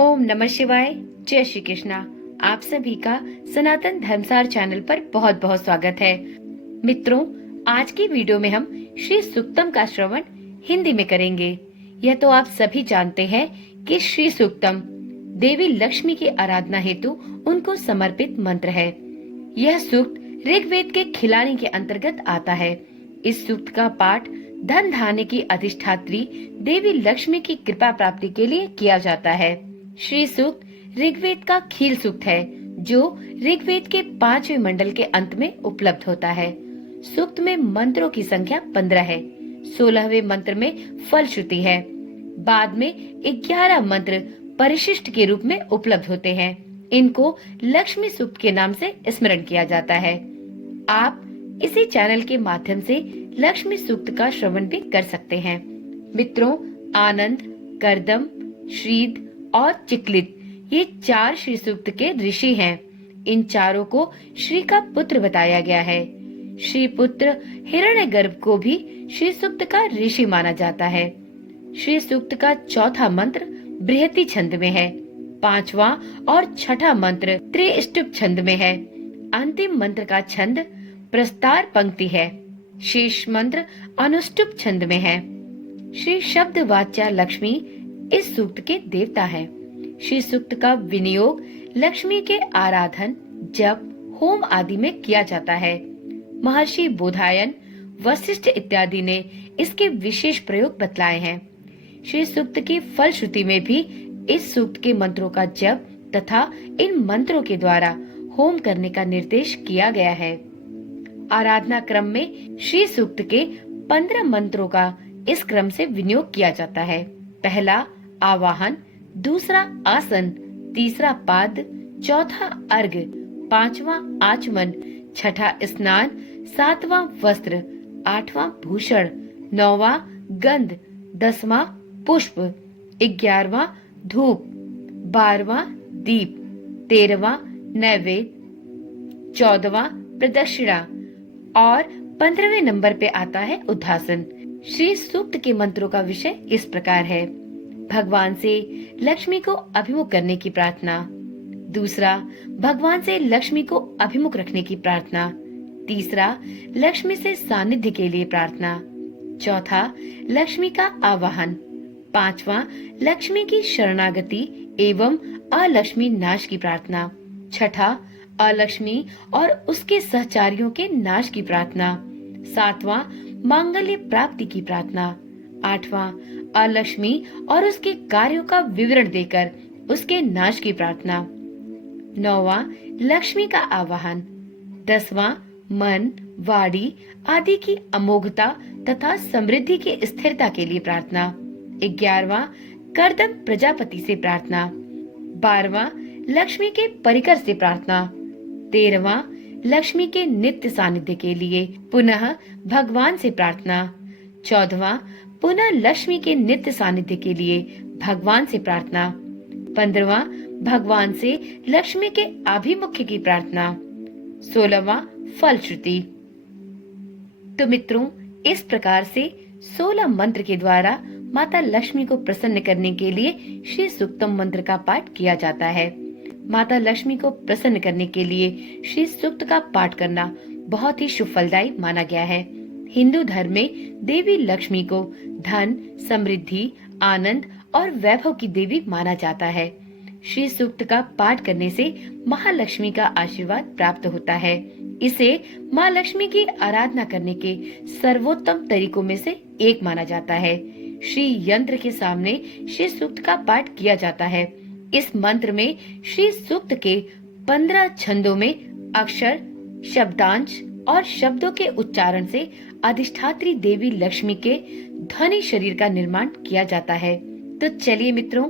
ओम नमः शिवाय। जय श्री कृष्णा। आप सभी का सनातन धर्मसार चैनल पर बहुत बहुत स्वागत है। मित्रों, आज की वीडियो में हम श्री सूक्तम का श्रवण हिंदी में करेंगे। यह तो आप सभी जानते हैं कि श्री सूक्तम देवी लक्ष्मी की आराधना हेतु उनको समर्पित मंत्र है। यह सूक्त ऋग्वेद के खिलानी के अंतर्गत आता है। इस सूक्त का पाठ धन धान्य की अधिष्ठात्री देवी लक्ष्मी की कृपा प्राप्ति के लिए किया जाता है। श्री सूक्त ऋग्वेद का खील सूक्त है, जो ऋग्वेद के 5वें मंडल के अंत में उपलब्ध होता है। सूक्त में मंत्रों की संख्या 15 है। 16वें मंत्र में फलश्रुति है। बाद में 11 मंत्र परिशिष्ट के रूप में उपलब्ध होते हैं। इनको लक्ष्मी सूक्त के नाम से स्मरण किया जाता है। आप इसी चैनल के माध्यम से लक्ष्मी सूक्त का श्रवण भी कर सकते हैं। मित्रों, आनंद, कर्दम, श्रीद और चिकलित ये 4 श्री सूक्त के ऋषि हैं। इन चारों को श्री का पुत्र बताया गया है। श्री पुत्र हिरण्यगर्भ को भी श्री सूक्त का ऋषि माना जाता है। श्री सूक्त का चौथा मंत्र बृहति छंद में है। 5वां और छठा मंत्र त्रिष्टुप छंद में है। अंतिम मंत्र का छंद प्रस्तार पंक्ति है। शेष मंत्र अनुष्टुप छंद में है। श्री शब्द वाच्या लक्ष्मी इस सूक्त के देवता है। श्री सूक्त का विनियोग लक्ष्मी के आराधन, जप, होम आदि में किया जाता है। महर्षि बोधायन, वशिष्ठ इत्यादि ने इसके विशेष प्रयोग बतलाए हैं। श्री सूक्त की फलश्रुति में भी इस सूक्त के मंत्रों का जप तथा इन मंत्रों के द्वारा होम करने का निर्देश किया गया है। आराधना क्रम में श्री सूक्त के 15 मंत्रों का इस क्रम से विनियोग किया जाता है। पहला आवाहन, दूसरा आसन, तीसरा पाद, चौथा अर्घ, 5वां आचमन, छठा स्नान, 7वां वस्त्र, 8वां भूषण, 9वां गंध, 10वां पुष्प, 11वां धूप, 12वां दीप, 13वां नैवेद्य, 14वां प्रदक्षिणा और 15वें नंबर पे आता है उद्घासन। श्री सूक्त के मंत्रों का विषय इस प्रकार है। भगवान से लक्ष्मी को अभिमुख करने की प्रार्थना। दूसरा, भगवान से लक्ष्मी को अभिमुख रखने की प्रार्थना। तीसरा, लक्ष्मी से सानिध्य के लिए प्रार्थना। चौथा, लक्ष्मी का आवाहन। 5वां, लक्ष्मी की शरणागति एवं अलक्ष्मी नाश की प्रार्थना। छठा, अलक्ष्मी और उसके सहचारियों के नाश की प्रार्थना। 7वां, मांगल्य प्राप्ति की प्रार्थना। 8वां, अलक्ष्मी और उसके कार्यों का विवरण देकर उसके नाश की प्रार्थना। 9वां, लक्ष्मी का आवाहन। 10वां, मन, वाणी आदि की अमोघता तथा समृद्धि की स्थिरता के लिए प्रार्थना। 11वां, कर्दम प्रजापति से प्रार्थना। 12वां, लक्ष्मी के परिकर से प्रार्थना। 13वां, लक्ष्मी के नित्य सानिध्य के लिए पुनः भगवान से प्रार्थना। 14वां, पुनः लक्ष्मी के नित्य सानिध्य के लिए भगवान से प्रार्थना। 15वां, भगवान से लक्ष्मी के आभिमुख्य की प्रार्थना। 16वां, फलश्रुति। तो मित्रों, इस प्रकार से 16 मंत्र के द्वारा माता लक्ष्मी को प्रसन्न करने के लिए श्री सूक्तम मंत्र का पाठ किया जाता है। माता लक्ष्मी को प्रसन्न करने के लिए श्री सूक्त का पाठ करना बहुत ही शुभ फलदायी माना गया है। हिंदू धर्म में देवी लक्ष्मी को धन, समृद्धि, आनंद और वैभव की देवी माना जाता है। श्री सूक्त का पाठ करने से महालक्ष्मी का आशीर्वाद प्राप्त होता है। इसे माँ लक्ष्मी की आराधना करने के सर्वोत्तम तरीकों में से एक माना जाता है। श्री यंत्र के सामने श्री सूक्त का पाठ किया जाता है। इस मंत्र में श्री सूक्त के 15 छंदों में अक्षर, शब्दांश और शब्दों के उच्चारण से अधिष्ठात्री देवी लक्ष्मी के ध्वनि शरीर का निर्माण किया जाता है। तो चलिए मित्रों,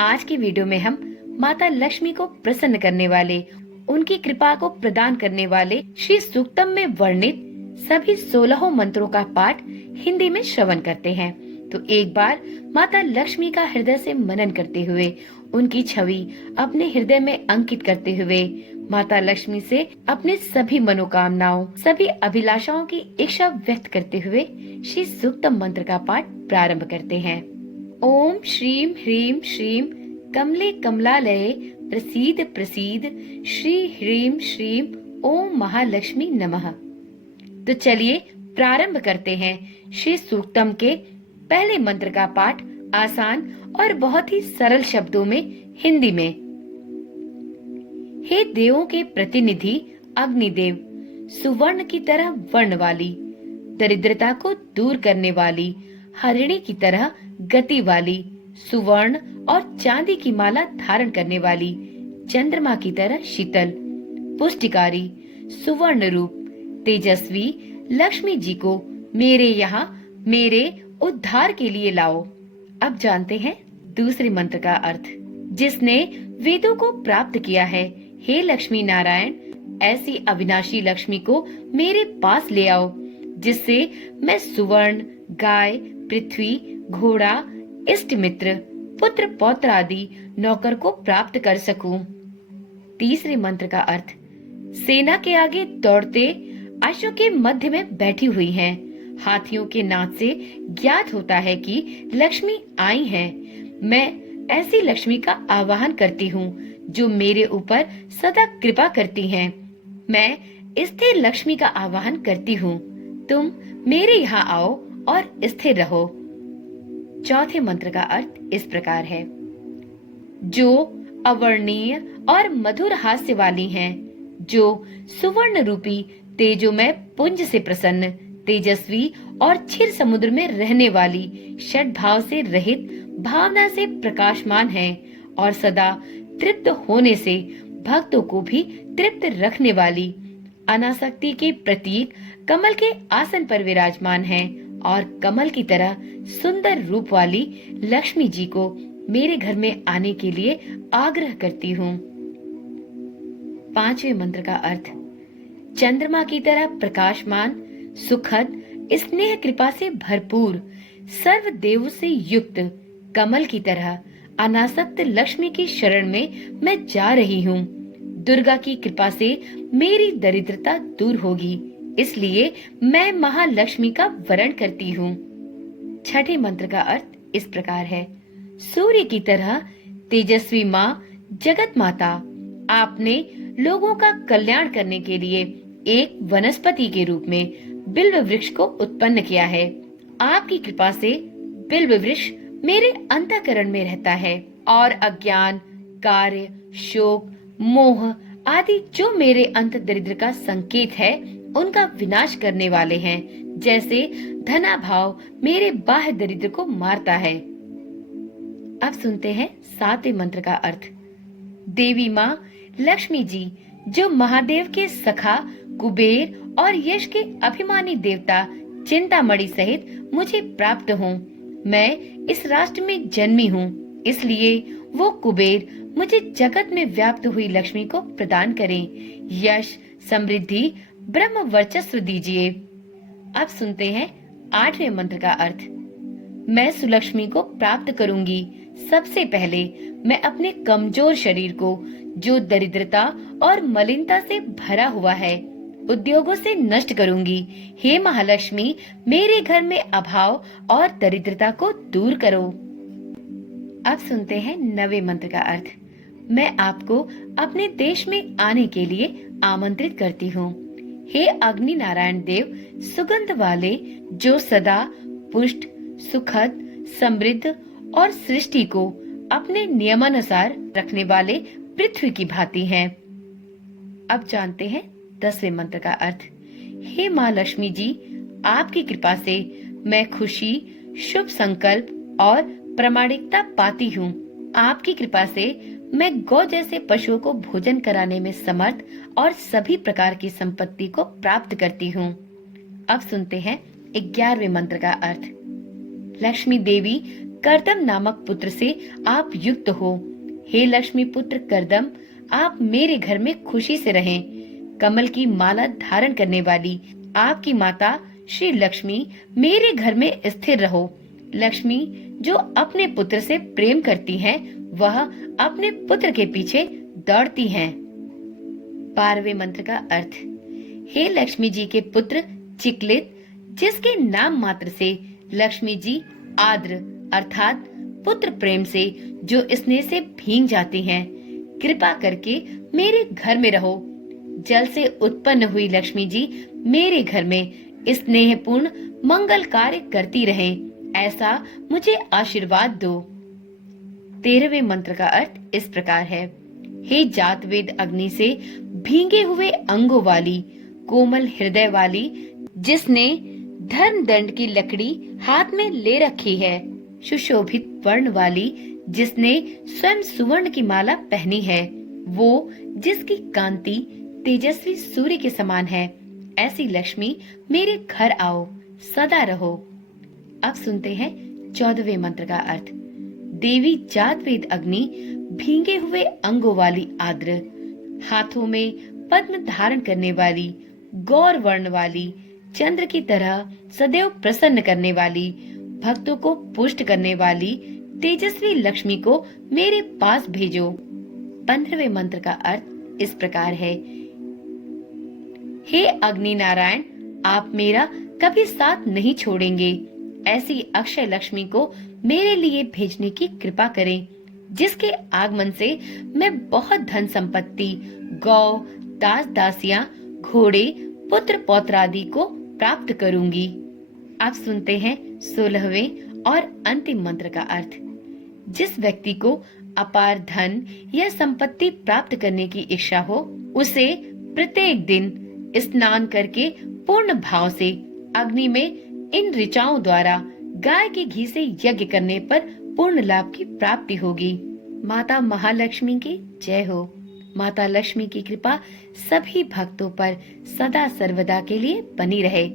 आज की वीडियो में हम माता लक्ष्मी को प्रसन्न करने वाले, उनकी कृपा को प्रदान करने वाले श्री सूक्तम में वर्णित सभी 16 मंत्रों का पाठ हिंदी में श्रवण करते हैं। तो एक बार माता लक्ष्मी का हृदय से मनन करते हुए, उनकी छवि अपने हृदय में अंकित करते हुए माता लक्ष्मी से अपने सभी मनोकामनाओं, सभी अभिलाषाओं की इच्छा व्यक्त करते हुए श्री सूक्तम मंत्र का पाठ प्रारंभ करते हैं। ओम श्रीम ह्रीम श्रीम कमले कमलालये प्रसीद प्रसीद श्री ह्रीं श्रीं ओम महालक्ष्मी नमः। तो चलिए प्रारंभ करते हैं श्री सूक्तम के पहले मंत्र का पाठ आसान और बहुत ही सरल शब्दों में हिंदी में। हे देवों के प्रतिनिधि अग्निदेव, सुवर्ण की तरह वर्ण वाली, दरिद्रता को दूर करने वाली, हरिणी की तरह गति वाली, सुवर्ण और चांदी की माला धारण करने वाली, चंद्रमा की तरह शीतल, पुष्टिकारी, सुवर्ण रूप, तेजस्वी लक्ष्मी जी को मेरे यहाँ मेरे उद्धार के लिए लाओ। अब जानते हैं दूसरे मंत्र का अर्थ। जिसने वेदों को प्राप्त किया है, हे लक्ष्मी नारायण, ऐसी अविनाशी लक्ष्मी को मेरे पास ले आओ, जिससे मैं सुवर्ण, गाय, पृथ्वी, घोड़ा, इष्ट मित्र, पुत्र पौत्र आदि नौकर को प्राप्त कर सकूं। तीसरे मंत्र का अर्थ। सेना के आगे दौड़ते अश्व के मध्य में बैठी हुई हैं। हाथियों के नाच से ज्ञात होता है कि लक्ष्मी आई हैं। मैं ऐसी लक्ष्मी का आवाहन करती हूँ जो मेरे ऊपर सदा कृपा करती हैं। मैं स्थिर लक्ष्मी का आवाहन करती हूँ। तुम मेरे यहाँ आओ और स्थिर रहो। चौथे मंत्र का अर्थ इस प्रकार है। जो अवर्णीय और मधुर हास्य वाली हैं, जो सुवर्ण रूपी तेजोमय पुंज से प्रसन्न, तेजस्वी और क्षीर समुद्र में रहने वाली, षड भाव से रहित, भावना से प्रकाशमान है और सदा तृप्त होने से भक्तों को भी तृप्त रखने वाली, अनासक्ति के प्रतीक कमल के आसन पर विराजमान है और कमल की तरह सुंदर रूप वाली लक्ष्मी जी को मेरे घर में आने के लिए आग्रह करती हूँ। पांचवें मंत्र का अर्थ। चंद्रमा की तरह प्रकाशमान, सुखद, स्नेह कृपा से भरपूर, सर्व देव से युक्त, कमल की तरह अनासक्त लक्ष्मी की शरण में मैं जा रही हूँ। दुर्गा की कृपा से मेरी दरिद्रता दूर होगी, इसलिए मैं महालक्ष्मी का वरण करती हूँ। छठे मंत्र का अर्थ इस प्रकार है। सूर्य की तरह तेजस्वी माँ, जगत माता, आपने लोगों का कल्याण करने के लिए एक वनस्पति के रूप में बिल्व वृक्ष को उत्पन्न किया है। आपकी कृपा से बिल्व वृक्ष मेरे अंतःकरण में रहता है और अज्ञान, कार्य, शोक, मोह आदि जो मेरे अंत दरिद्र का संकेत है, उनका विनाश करने वाले हैं। जैसे धनाभाव मेरे बाह्य दरिद्र को मारता है। अब सुनते हैं सातवें मंत्र का अर्थ। देवी माँ लक्ष्मी जी, जो महादेव के सखा कुबेर और यश के अभिमानी देवता चिंतामणि सहित मुझे प्राप्त हों। मैं इस राष्ट्र में जन्मी हूँ, इसलिए वो कुबेर मुझे जगत में व्याप्त हुई लक्ष्मी को प्रदान करें। यश, समृद्धि, ब्रह्म वर्चस्व दीजिए। अब सुनते हैं आठवें मंत्र का अर्थ। मैं सुलक्ष्मी को प्राप्त करूंगी। सबसे पहले मैं अपने कमजोर शरीर को, जो दरिद्रता और मलिनता से भरा हुआ है, उद्योगों से नष्ट करूंगी। हे महालक्ष्मी, मेरे घर में अभाव और दरिद्रता को दूर करो। अब सुनते हैं नवे मंत्र का अर्थ। मैं आपको अपने देश में आने के लिए आमंत्रित करती हूँ। हे अग्नि नारायण देव, सुगंध वाले, जो सदा पुष्ट, सुखद, समृद्ध और सृष्टि को अपने नियमानुसार रखने वाले पृथ्वी की भांति हैं। अब जानते हैं 10वें मंत्र का अर्थ। हे माँ लक्ष्मी जी, आपकी कृपा से मैं खुशी, शुभ संकल्प और प्रामाणिकता पाती हूँ। आपकी कृपा से मैं गौ जैसे पशुओं को भोजन कराने में समर्थ और सभी प्रकार की संपत्ति को प्राप्त करती हूँ। अब सुनते हैं 11वें मंत्र का अर्थ। लक्ष्मी देवी, करदम नामक पुत्र से आप युक्त हो। हे लक्ष्मी पुत्र करदम, आप मेरे घर में खुशी से रहें। कमल की माला धारण करने वाली आपकी माता श्री लक्ष्मी मेरे घर में स्थिर रहो। लक्ष्मी जो अपने पुत्र से प्रेम करती हैं, वह अपने पुत्र के पीछे दौड़ती हैं। 12वें मंत्र का अर्थ। हे लक्ष्मी जी के पुत्र चिकलित, जिसके नाम मात्र से लक्ष्मी जी आद्र अर्थात पुत्र प्रेम से जो स्नेह से भींग जाती हैं। कृपा करके मेरे घर में रहो। जल से उत्पन्न हुई लक्ष्मी जी मेरे घर में स्नेहपूर्ण मंगल कार्य करती रहें, ऐसा मुझे आशीर्वाद दो। 13वें मंत्र का अर्थ इस प्रकार है। हे जातवेद अग्नि से भींगे हुए अंगों वाली, कोमल हृदय वाली, जिसने धर्म दंड की लकड़ी हाथ में ले रखी है, सुशोभित वर्ण वाली, जिसने स्वयं सुवर्ण की माला पहनी है, वो जिसकी कांति तेजस्वी सूर्य के समान है, ऐसी लक्ष्मी मेरे घर आओ, सदा रहो। अब सुनते हैं 14वें मंत्र का अर्थ। देवी जातवेद अग्नि भींगे हुए अंगों वाली आद्र, हाथों में पद्म धारण करने वाली, गौर वर्ण वाली, चंद्र की तरह सदैव प्रसन्न करने वाली, भक्तों को पुष्ट करने वाली तेजस्वी लक्ष्मी को मेरे पास भेजो। 15वें मंत्र का अर्थ इस प्रकार है। हे अग्नि नारायण, आप मेरा कभी साथ नहीं छोड़ेंगे, ऐसी अक्षय लक्ष्मी को मेरे लिए भेजने की कृपा करें, जिसके आगमन से मैं बहुत धन संपत्ति, गौ, दास दासियां, घोड़े, पुत्र पौत्र आदि को प्राप्त करूंगी। आप सुनते हैं 16वें और अंतिम मंत्र का अर्थ। जिस व्यक्ति को अपार धन या संपत्ति प्राप्त करने की इच्छा हो, उसे प्रत्येक दिन स्नान करके पूर्ण भाव से अग्नि में इन ऋचाओं द्वारा गाय के घी से यज्ञ करने पर पूर्ण लाभ की प्राप्ति होगी। माता महालक्ष्मी की जय हो। माता लक्ष्मी की कृपा सभी भक्तों पर सदा सर्वदा के लिए बनी रहे।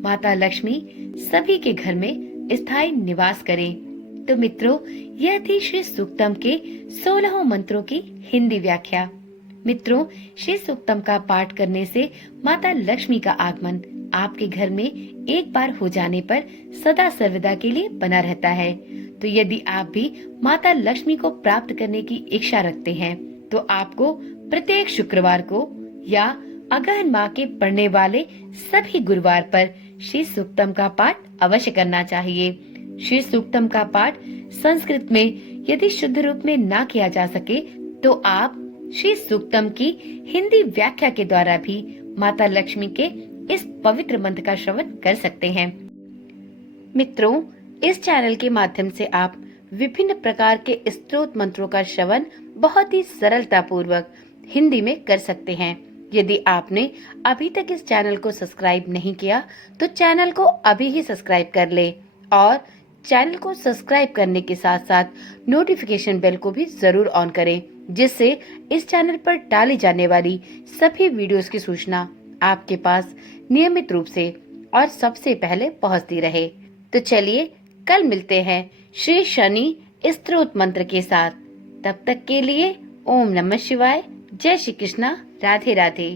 माता लक्ष्मी सभी के घर में स्थायी निवास करे। तो मित्रों, यह थी श्री सूक्तम के 16 मंत्रों की हिंदी व्याख्या। मित्रों, श्री सूक्तम का पाठ करने से माता लक्ष्मी का आगमन आपके घर में एक बार हो जाने पर सदा सर्वदा के लिए बना रहता है। तो यदि आप भी माता लक्ष्मी को प्राप्त करने की इच्छा रखते हैं, तो आपको प्रत्येक शुक्रवार को या अगहन माह के पड़ने वाले सभी गुरुवार पर श्री सूक्तम का पाठ अवश्य करना चाहिए। श्री सूक्तम का पाठ संस्कृत में यदि शुद्ध रूप में ना किया जा सके, तो आप श्री सूक्तम की हिंदी व्याख्या के द्वारा भी माता लक्ष्मी के इस पवित्र मंत्र का श्रवण कर सकते हैं। मित्रों, इस चैनल के माध्यम से आप विभिन्न प्रकार के स्तोत्र मंत्रों का श्रवण बहुत ही सरलता पूर्वक हिंदी में कर सकते हैं। यदि आपने अभी तक इस चैनल को सब्सक्राइब नहीं किया, तो चैनल को अभी ही सब्सक्राइब कर ले और चैनल को सब्सक्राइब करने के साथ साथ नोटिफिकेशन बेल को भी जरूर ऑन करें, जिससे इस चैनल पर डाली जाने वाली सभी वीडियोस की सूचना आपके पास नियमित रूप से और सबसे पहले पहुंचती रहे। तो चलिए कल मिलते हैं श्री शनि स्तोत्र मंत्र के साथ। तब तक के लिए ओम नमः शिवाय, जय श्री कृष्णा, राधे राधे।